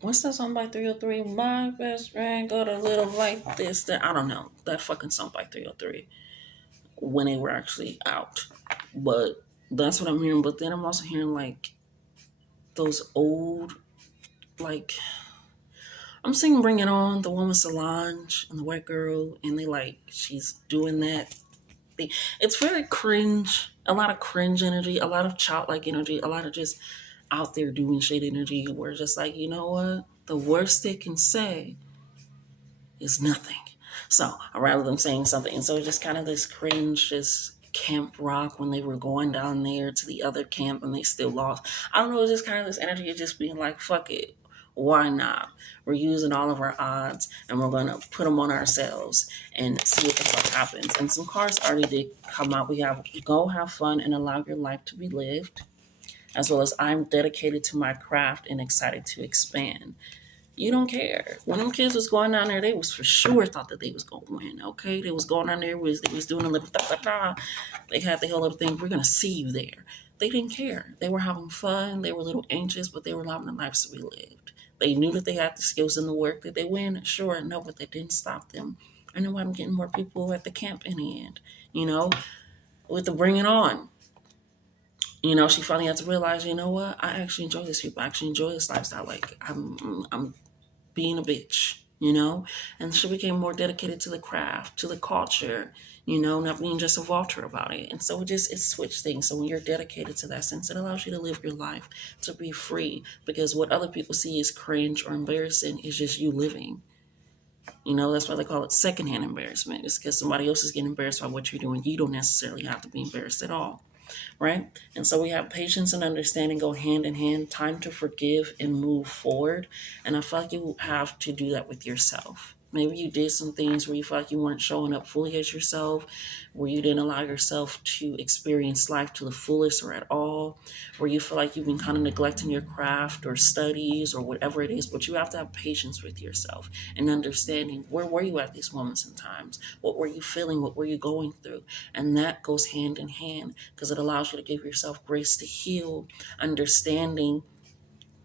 What's that song by 303? My best friend got a little like this. That I don't know. That fucking song by 303 when they were actually out. But that's what I'm hearing. But then I'm also hearing like those old, like, I'm singing Bring It On, the one with Solange and the white girl, and they like, she's doing that thing. It's very cringe, a lot of cringe energy, a lot of childlike energy, a lot of just out there doing shit energy where it's just like, you know what? The worst they can say is nothing. So I'd rather them saying something. And so it's just kind of this cringe, just camp rock when they were going down there to the other camp and they still lost. I don't know, it's just kind of this energy of just being like, fuck it. Why not? We're using all of our odds and we're going to put them on ourselves and see what the fuck happens. And some cards already did come out. We have Go Have Fun and Allow Your Life to Be Lived, as well as I'm dedicated to my craft and excited to expand. You don't care. When them kids was going down there, they was for sure thought that they was gonna win. Okay, they was going down there, they was doing a little da da da. They had the whole other thing. We're gonna see you there. They didn't care. They were having fun. They were a little anxious, but they were loving the lives to be lived. They knew that they had the skills and the work. That they win? Sure, no, but they didn't stop them. I know I'm getting more people at the camp in the end. You know, with the Bring It On. You know, she finally had to realize, you know what? I actually enjoy this people. I actually enjoy this lifestyle. Like I'm being a bitch, you know? And she became more dedicated to the craft, to the culture, you know, not being just a vulture about it. And so it switched things. So when you're dedicated to that sense, it allows you to live your life, to be free. Because what other people see as cringe or embarrassing is just you living. You know, that's why they call it secondhand embarrassment. It's because somebody else is getting embarrassed by what you're doing. You don't necessarily have to be embarrassed at all, right? And so we have patience and understanding go hand in hand, time to forgive and move forward. And I feel like you have to do that with yourself. Maybe you did some things where you felt like you weren't showing up fully as yourself, where you didn't allow yourself to experience life to the fullest or at all, where you feel like you've been kind of neglecting your craft or studies or whatever it is. But you have to have patience with yourself and understanding where were you at these moments and times? What were you feeling? What were you going through? And that goes hand in hand because it allows you to give yourself grace to heal, understanding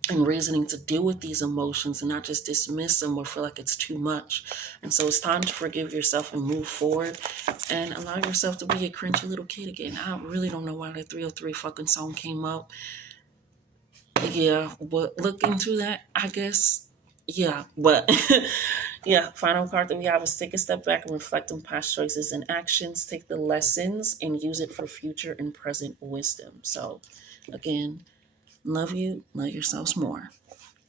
and reasoning to deal with these emotions and not just dismiss them or feel like it's too much. And so it's time to forgive yourself and move forward and allow yourself to be a cringy little kid again. I really don't know why that 303 fucking song came up. Yeah, but look into that, I guess. Yeah, but yeah, final card that we have is take a step back and reflect on past choices and actions, take the lessons and use it for future and present wisdom. So again, love you, love yourselves more.